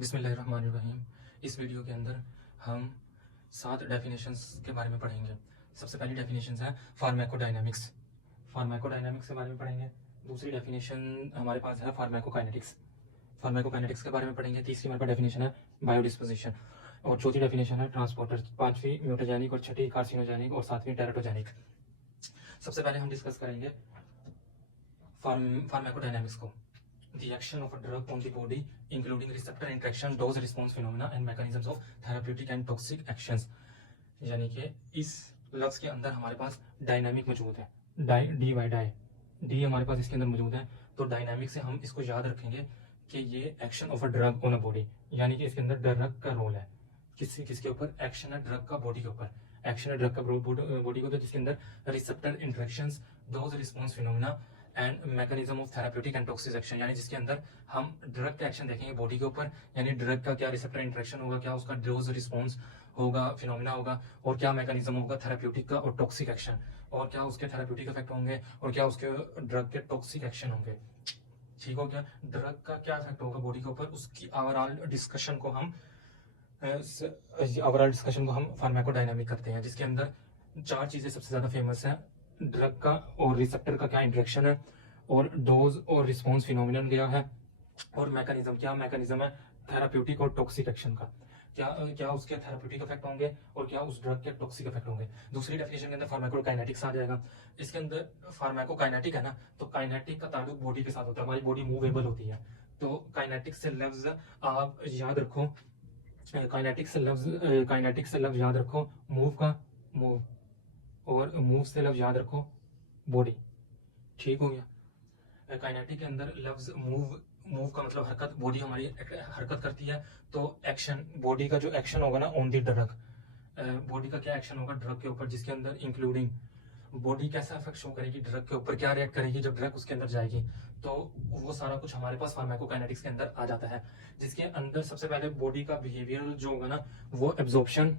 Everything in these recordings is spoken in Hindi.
बिस्मिल्लाहिर्रहमानिर्रहीम। इस वीडियो के अंदर हम 7 डेफिनेशंस के बारे में पढ़ेंगे। सबसे पहली डेफिनेशन है फार्माकोडायनामिक्स। फार्माकोडायनामिक्स के बारे में पढ़ेंगे। दूसरी डेफिनेशन हमारे पास है फार्माकोकाइनेटिक्स। फार्माकोकाइनेटिक्स के बारे में पढ़ेंगे। तीसरी हमारे पास डेफिनेशन है बायोडिस्पोजिशन और चौथी डेफिनेशन है ट्रांसपोर्टर। पांचवी म्यूटाजेनिक और छठी कार्सिनोजेनिक और सातवीं टेराटोजेनिक। सबसे पहले हम डिस्कस करेंगे फार्माकोडायनामिक्स को। The action of a drug on the body, including receptor interaction, dose response phenomena and mechanisms of therapeutic and toxic actions। यानी कि इस लफ्ज के अंदर हमारे पास डायनामिक मौजूद है। डी हमारे पास इसके अंदर मौजूद है, तो डायनामिक से हम इसको याद रखेंगे कि ये action of a drug on a body, यानी कि इसके अंदर ड्रग का रोल है। किसके ऊपर? एक्शन है ड्रग का बॉडी के ऊपर। एक्शन है ड्रग का बॉडी को, तो जिसके अंदर receptor interactions, dose response phenomena and mechanism of therapeutic and toxic action, यानी जिसके अंदर हम ड्रग का एक्शन देखेंगे बॉडी के ऊपर, यानी ड्रग का क्या रिसेप्टर इंटरेक्शन होगा, क्या उसका डोज रिस्पॉन्स होगा, फिनोमेना होगा, और क्या मैकेनिज्म होगा थेराप्यूटिक का और टॉक्सिक एक्शन, और क्या उसके थेराप्यूटिक इफेक्ट होंगे और क्या उसके ड्रग के टॉक्सिक एक्शन होंगे। ठीक हो गया? ड्रग का क्या इफेक्ट होगा बॉडी के ऊपर, उसकी ओवरऑल डिस्कशन को हम फार्माकोडायनामिक करते हैं, जिसके अंदर 4 चीजें सबसे ज्यादा फेमस है। ड्रग का और रिसेप्टर का क्या इंटरेक्शन है, और डोज और रिस्पॉन्स फिनोमिनन क्या है, और मैकेनिज्म है थेराप्यूटिक और टॉक्सिक एक्शन का, क्या उसके थेराप्यूटिक इफेक्ट होंगे और क्या उस ड्रग के टॉक्सिक इफेक्ट होंगे। दूसरी डेफिनेशन के अंदर फार्माकोकाइनेटिक्स आ जाएगा। इसके अंदर फार्माकोकाइनेटिक है ना, तो काइनेटिक का ताल्लुक बॉडी के साथ होता है। हमारी बॉडी मूवेबल होती है, तो काइनेटिक से लफ्ज आप याद रखो। काइनेटिक से लफ्ज याद रखो मूव का मूव, और मूव से लफ्ज याद रखो बॉडी। ठीक हो गया? काइनेटिक के अंदर लफ्ज मूव का मतलब हरकत, बॉडी हमारी हरकत करती है, तो एक्शन, बॉडी का जो एक्शन होगा ना ऑन दी ड्रग, बॉडी का क्या एक्शन होगा ड्रग के ऊपर, जिसके अंदर इंक्लूडिंग बॉडी कैसा इफेक्ट शो करेगी ड्रग के ऊपर, क्या रिएक्ट करेगी जब ड्रग उसके अंदर जाएगी, तो वो सारा कुछ हमारे पास फार्माकोकाइनेटिक्स के अंदर आ जाता है। जिसके अंदर सबसे पहले बॉडी का बिहेवियर जो होगा ना, वो absorption,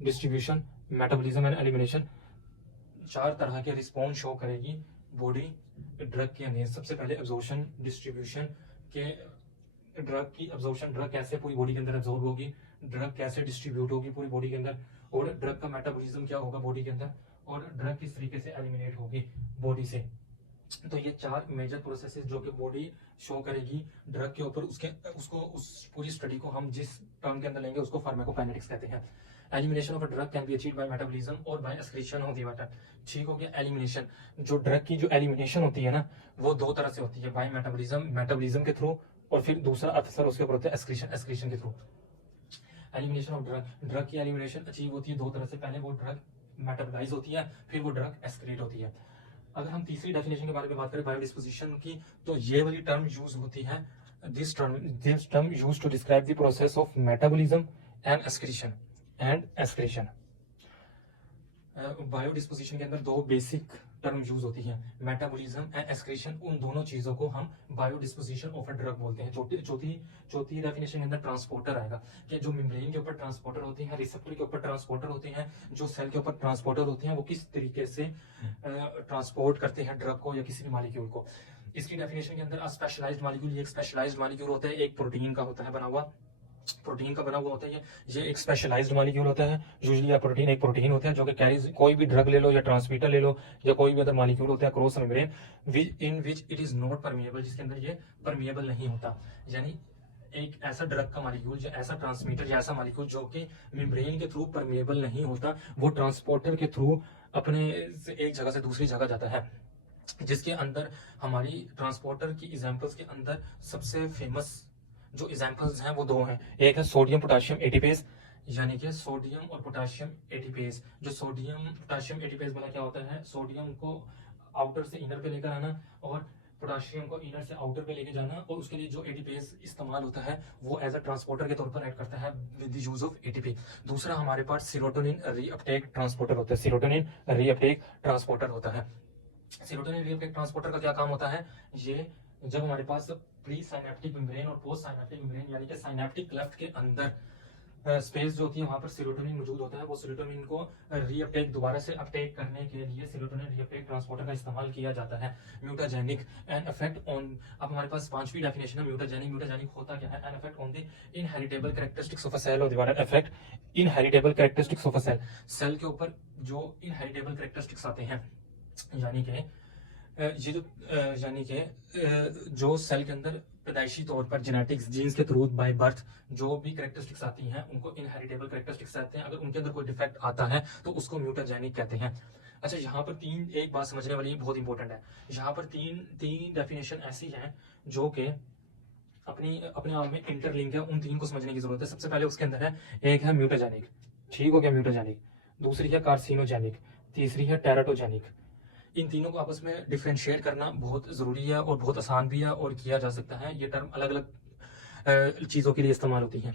distribution, metabolism and elimination, 4 तरह के रिस्पॉन्स शो करेगी बॉडी ड्रग के अगेंस्ट। सबसे पहले एब्जॉर्प्शन, डिस्ट्रीब्यूशन के ड्रग की एब्जॉर्प्शन, ड्रग कैसे पूरी बॉडी के अंदर एब्जॉर्ब होगी, ड्रग कैसे डिस्ट्रीब्यूट होगी पूरी बॉडी के अंदर, और ड्रग का मेटाबॉलिज्म क्या होगा बॉडी के अंदर, और ड्रग किस तरीके से एलिमिनेट होगी बॉडी से। तो ये 4 मेजर प्रोसेसेस जो कि बॉडी शो करेगी ड्रग के ऊपर, उस पूरी स्टडी को हम जिस टर्म के अंदर लेंगे उसको फार्माकोकाइनेटिक्स कहते हैं। Elimination of a drug can be achieved by metabolism और by excretion of the water. ठीक हो गया? एलिमिनेशन, जो ड्रग की जो एलिमिनेशन होती है ना, वो 2 तरह से होती है, बाय मेटाबॉलिज्म के थ्रू, और फिर दूसरा अफसर उसके ऊपर होता है एक्सक्रीशन के थ्रू। एलिमिनेशन ऑफ ड्रग की एलिमिनेशन अचीव होती है 2 तरह से। पहले वो ड्रग मेटाबोलाइज होती है, फिर वो ड्रग एक्सक्रीट होती है। अगर हम तीसरी डेफिनेशन के बारे में बात करें बायोडिस्पोजिशन की, तो ये वाली टर्म यूज होती है, this term use to describe the process of metabolism and excretion. Biodisposition के अंदर 2 बेसिक टर्म यूज होती हैं, मेटाबॉलिज्म एंड एक्सक्रीशन। उन दोनों चीजों को हम बायोडिस्पोजिशन ऑफ अ ड्रग बोलते हैं। चौथी डेफिनेशन के अंदर ट्रांसपोर्टर आएगा, कि जो मेम्ब्रेन के ऊपर ट्रांसपोर्टर होते हैं, रिसेप्टर के ऊपर ट्रांसपोर्टर होते हैं, जो सेल के ऊपर ट्रांसपोर्टर होते हैं, वो किस तरीके से ट्रांसपोर्ट करते हैं ड्रग को या किसी भी मॉलिक्यूल को। इसकी डेफिनेशन के अंदर स्पेशलाइज्ड मॉलिक्यूल, एक स्पेशलाइज्ड मॉलिक्यूल होता है, एक प्रोटीन का होता है बना हुआ, होता है ये एक स्पेशलाइज्ड मॉलिक्यूल होता है। यूजुअली एक प्रोटीन होता है जो कि कैरीज, कोई भी ड्रग ले लो या ट्रांसमीटर ले लो या कोई भी अदर मॉलिक्यूल होता है cross membrane, in which it is not permeable, जिसके अंदर ये परमिएबल नहीं होता। यानी एक ऐसा ड्रग का मॉलिक्यूल या ऐसा ट्रांसमीटर या ऐसा मॉलिक्यूल जो कि मेम्ब्रेन के थ्रू परमिएबल नहीं होता, वो ट्रांसपोर्टर के थ्रू अपने एक जगह से दूसरी जगह जाता है। जिसके अंदर हमारी ट्रांसपोर्टर की एग्जांपल्स के अंदर सबसे फेमस जो एग्जांपल्स हैं वो 2 हैं। एक है सोडियम पोटेशियम एटीपेज, यानी कि सोडियम और पोटेशियम एटीपेज। जो सोडियम पोटेशियम एटीपेज वाला क्या होता है, सोडियम को आउटर से इनर पे लेकर आना और पोटेशियम को इनर से आउटर पे लेके जाना, और उसके लिए जो एटीपेज इस्तेमाल होता है वो एज अ ट्रांसपोर्टर के तौर पर एक्ट करता है with the use of ATP. दूसरा हमारे पास सीरोटोनिन रीअपटेक ट्रांसपोर्टर होता है। सीरोटोनिन रीअपटेक ट्रांसपोर्टर का क्या काम होता है, ये जब हमारे पास प्री साइनेप्टिक मेम्ब्रेन और पोस्ट साइनेप्टिक मेम्ब्रेन यानी कि साइनेप्टिक क्लेफ्ट के अंदर स्पेस जो होती है वहां पर सीरोटोनिन मौजूद होता है, वो सीरोटोनिन को रीअपटेक दोबारा से अपटेक करने के लिए सीरोटोनिन रीअपटेक ट्रांसपोर्टर का इस्तेमाल किया जाता है। म्यूटाजेनिक एंड इफेक्ट ऑन, अब हमारे पास 5वीं डेफिनेशन है म्यूटाजेनिक होता क्या है, and effect on the inheritable characteristics of a cell और दीवार affect inheritable characteristics of a cell. Cell के ऊपर जो इनहेरिटेबल कैरेक्टरिस्टिक्स आते हैं, यानी कि ये जो यानी कि जो सेल के अंदर पैदाइशी तौर पर जेनेटिक्स जीन्स के थ्रू बाय बर्थ जो भी कैरेक्टरिस्टिक्स आती हैं उनको इनहेरिटेबल कैरेक्टरिस्टिक्स कहते हैं। अगर उनके अंदर कोई डिफेक्ट आता है तो उसको म्यूटाजेनिक कहते हैं। अच्छा, यहाँ पर एक बात समझने वाली बहुत इंपॉर्टेंट है। यहाँ पर तीन डेफिनेशन ऐसी हैं जो कि अपने आप में इंटरलिंक है। उन तीन को समझने की जरूरत है। सबसे पहले उसके अंदर है, एक है म्यूटाजेनिक, ठीक हो गया म्यूटाजेनिक, दूसरी है कार्सिनोजेनिक, तीसरी है टेराटोजेनिक। इन तीनों को आपस में डिफ्रेंशिएट करना बहुत ज़रूरी है और बहुत आसान भी है और किया जा सकता है। ये टर्म अलग अलग चीज़ों के लिए इस्तेमाल होती हैं।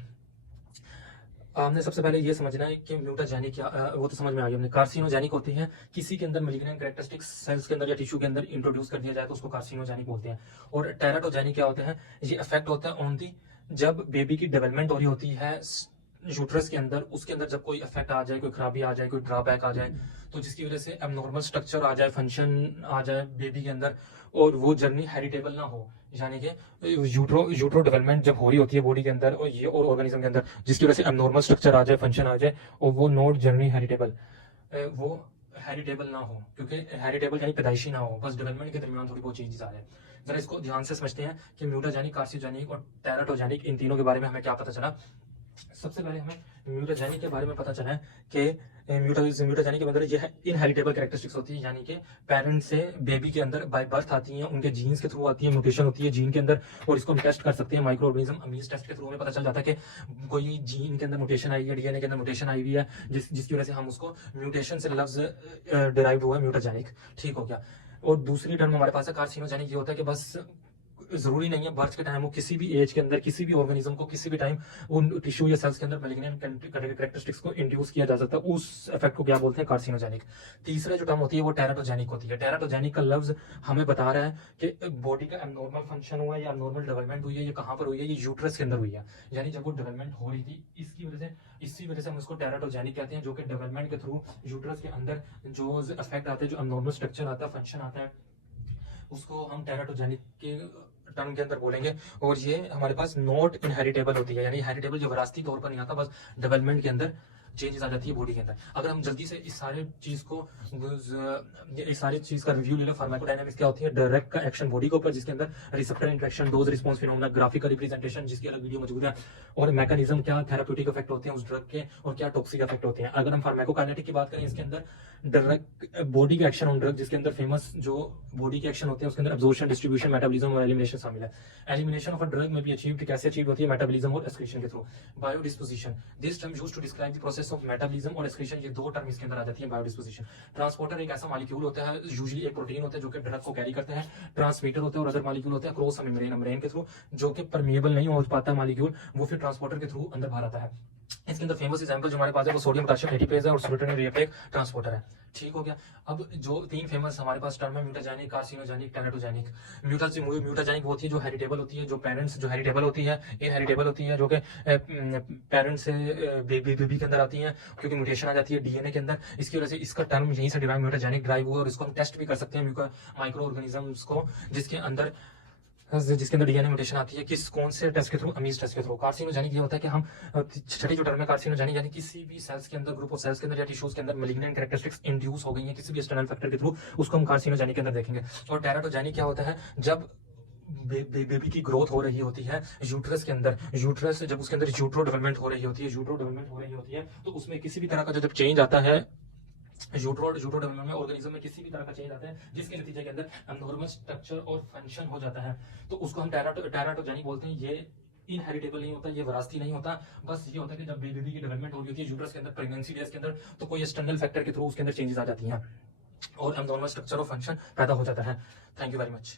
हमने सबसे पहले ये समझना है कि म्यूटाजेनिक क्या, वो तो समझ में आ गया हमने। कार्सिनोजेनिक होती हैं, किसी के अंदर मैलिग्नेंट कैरेक्टरिस्टिक्स सेल्स के अंदर या टिश्यू के अंदर इंट्रोड्यूस कर दिया जाए तो उसको कार्सिनोजेनिक बोलते हैं। और टेराटोजेनिक क्या होते हैं, ये इफेक्ट होता है ऑन दी, जब बेबी की डेवलपमेंट हो रही होती है यूट्रस के अंदर, उसके अंदर जब कोई इफेक्ट आ जाए, कोई खराबी आ जाए, कोई ड्रॉबैक आ जाए, तो जिसकी वजह से एबनॉर्मल स्ट्रक्चर आ जाए, फंक्शन आ जाए बेबी के अंदर, और वो जर्नी हेरिटेबल ना हो, यानी कि यूट्रो डेवलपमेंट जब हो रही होती है बॉडी के अंदर और ये और ऑर्गेनिज्म के अंदर, जिसकी वजह से एबनॉर्मल स्ट्रक्चर आ जाए, फंक्शन आ जाए, और वो नॉट जर्नी हेरिटेबल, वो हेरिटेबल ना हो, क्योंकि हेरिटेबल यानी पैदाइशी ना हो, बस डेवलपमेंट के दरमियान थोड़ी बहुत चीज आ जाए। जरा इसको ध्यान से समझते हैं कि म्यूटाजेनिक, कार्सिनोजेनिक और टेराटोजेनिक, इन तीनों के बारे में हमें क्या पता चला। सबसे पहले हमें म्यूटाजेनिक के बारे में पता चला है कि म्यूटाजेनिक के मतलब ये है इनहेरिटेबल कैरेक्टरिस्टिक्स होती है, यानी कि पेरेंट्स से बेबी के अंदर बाय बर्थ आती हैं, उनके जीन्स के थ्रू आती है, म्यूटेशन होती है जीन के अंदर, और इसको हम टेस्ट कर सकते हैं माइक्रो ऑर्गेनिज्म अमीज टेस्ट के थ्रू। हमें पता चल जाता है कि कोई जीन के अंदर म्यूटेशन आई है, डीएनए के अंदर म्यूटेशन आई हुई है, जिसकी वजह से हम उसको म्यूटेशन से लफ्ज डिराइव हुआ है म्यूटाजेनिक, ठीक हो गया। और दूसरी टर्म हमारे पास है कार्सिनोजेनिक। ये होता है कि बस जरूरी नहीं है बर्थ के टाइम वो किसी भी एज के अंदर किसी भी ऑर्गेनिज्म को किसी भी टाइम उन टिश्यू या सेल्स के अंदर मैलिग्नेंट कैरेक्टरिस्टिक्स को इंड्यूस किया जा सकता है। उस इफेक्ट को क्या बोलते हैं, कार्सिनोजेनिक। तीसरा जो टर्म होती है वो टेराटोजेनिक होती है। टेराटोजेनिक का लफ्ज हमें बता रहा है कि बॉडी का एबनॉर्मल फंक्शन हुआ है या एबनॉर्मल डेवलपमेंट हुई है, ये कहाँ पर हुई है, ये यूट्रस के अंदर हुई है, यानी जब वो डेवलपमेंट हो रही थी, इसी वजह से हम उसको टेराटोजेनिक कहते हैं, जो कि डेवलपमेंट के थ्रू यूट्रस के अंदर जो इफेक्ट आते हैं, जो एबनॉर्मल स्ट्रक्चर आता है, फंक्शन आता है, उसको हम टेराटोजेनिक के टर्म के अंदर बोलेंगे। और ये हमारे पास नॉट इनहेरिटेबल होती है, यानी हेरिटेबल जो विरासती तौर पर नहीं आता, बस डेवलपमेंट के अंदर चेंजेस आ जाती है बॉडी के अंदर। अगर हम जल्दी से इस सारी चीज का रिव्यू ले लो, फार्माकोडायनामिक्स क्या होती है, डायरेक्ट का एक्शन बॉडी के ऊपर, जिसके अंदर receptor interaction, dose response phenomena, graphical representation, जिसकी अलग वीडियो मौजूद है, और मैकेनिज्म क्या थेराप्यूटिक इफेक्ट होते हैं उस ड्रग के और क्या टॉक्सिक इफेक्ट होते हैं। अगर हम फार्माकोकाइनेटिक की बात करें, इसके अंदर डायरेक्ट बॉडी का एक्शन ऑन ड्रग, जिसके अंदर फेमस जो बॉडी के एक्शन होते हैं उसके अंदर एब्जॉर्प्शन, डिस्ट्रीब्यूशन, मेटाबॉलिज्म और एलिमिनेशन शामिल है। एलिमिनेशन ऑफ अ ड्रग में भी अचीव्ड कैसे अचीव होती है, मेटाबॉलिज्म और एक्सक्रीशन के थ्रू। Biodisposition, this term used to describe the process of metabolism और एक्सक्रीशन, ये दो टर्म इसके अंदर आ जाती है। बायोडिस्पोजिशन, ट्रांसपोर्टर एक ऐसा मॉलिक्यूल होता है, यूजुअली एक प्रोटीन होता है जो कि ड्रग को कैरी करते हैं। ट्रांसमीटर होते हैं और अदर मॉलिक्यूल होते हैं क्रॉस मेम्ब्रेन के थ्रू, जो कि परमिएबल नहीं हो पाता मॉलिक्यूल, वो फिर ट्रांसपोर्टर के थ्रू अंदर बाहर आता है। इसके अंदर फेमस एग्जांपल जो हमारे पास है वो सोडियम पोटेशियम एटीपेज है और स्लूटिनिन रिएक्टेक ट्रांसपोर्टर है, ठीक हो गया। अब जो तीन फेमस हमारे पास टर्म है, म्यूटाजेनिक, कार्सिनोजेनिक, टेराटोजेनिक। म्यूटाजेनिक वो होती है जो हेरिटेबल होती है, जो पेरेंट्स जो हेरिटेबल होती है, इनहेरिटेबल होती है, जो कि पेरेंट्स से बेबी के अंदर आती है, क्योंकि म्यूटेशन आ जाती है डीएनए के अंदर। इसकी वजह से इसका टर्म यहीं से डिराइव म्यूटाजेनिक ड्राइव हुआ, और इसको हम टेस्ट भी कर सकते हैं माइक्रो ऑर्गेनिजम्स को, जिसके अंदर डीएनए म्यूटेशन आती है। कौन से टेस्ट के थ्रू, अमीज टेस्ट के थ्रू। कार्सिनोजेनिक ये होता है कि हम छठी जो टर्म है कार्सिनोजेनिक, यानी किसी भी सेल्स के अंदर, ग्रुप ऑफ सेल्स के अंदर या टिश्यूज के अंदर मैलिग्नेंट कैरेक्टरिस्टिक्स इंड्यूस हो गई है किसी भी एक्सटर्नल फैक्टर के थ्रू, उसको हम कार्सिनोजेनिक के अंदर देखेंगे। और टेराटोजेनिक क्या होता है, जब बेबी की ग्रोथ हो रही होती है यूट्रस के अंदर, यूट्रस जब उसके अंदर यूट्रो डेवलपमेंट हो रही होती है, तो उसमें किसी भी तरह का जब चेंज आता है यूट्रो डेवलपमेंट में, ऑर्गेनिज्म में किसी भी तरह का चेंज आता है जिसके नतीजे के अंदर एबनॉर्मल स्ट्रक्चर और फंक्शन हो जाता है, तो उसको हम टेराटोजेनिक बोलते हैं। ये इनहेरिटेबल नहीं होता, ये विरासती नहीं होता, बस ये होता है कि जब बेबी की डेवलपमेंट हो रही होती है यूट्रस के अंदर, प्रेगनेंसी डेज के अंदर, तो कोई एक्सटर्नल फैक्टर के थ्रू उसके अंदर चेंजेस आ जाती हैं और एबनॉर्मल स्ट्रक्चर और फंक्शन पैदा हो जाता है। Thank you very much.